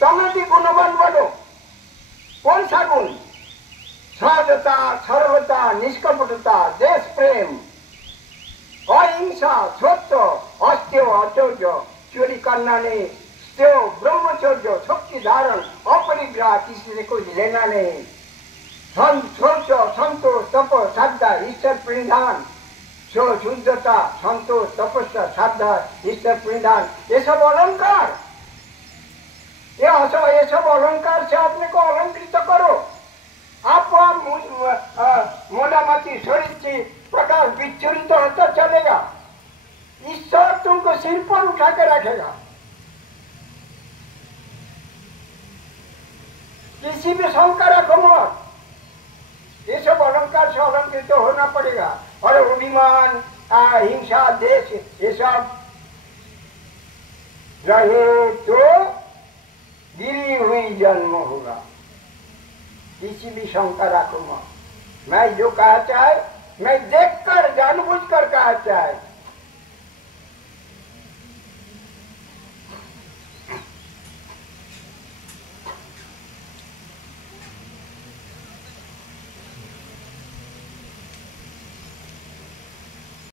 तुम्हें भी गुणवान बनो। कौन सा गुण? सहजता, सरलता, निष्कपटता, देश प्रेम, अहिंसा, सत्य, अस्त्य, अचौर्य, चोरी करना नहीं, स्त्यो, ब्रह्मचर्य, शक्ति धारण, अपरिग्रह, किसी से कुछ लेना नहीं, शौच, संतोष, तप, श्रद्धा, ईश्वर प्रणिधान, शुद्धता, संतोष, तपस्या, श्रद्धा, ईश्वर प्रणिधान, ये सब अलंकार। ये सब अलंकार से अपने को अलंकृत करो। आप मोलामती शरीर से प्रकाश विचलित होता चलेगा, ईश्वर तुमको सिर पर उठा के रखेगा। किसी भी शंका रखो मत, ये सब अलंकार से अलंकृत होना पड़ेगा। और अभिमान, हिंसा, देश, ये सब रहे तो गिरी हुई जन्म होगा। किसी भी शंका रखो मत। मैं जो कहा चाहे, मैं देखकर जानबूझकर कहा चाहे,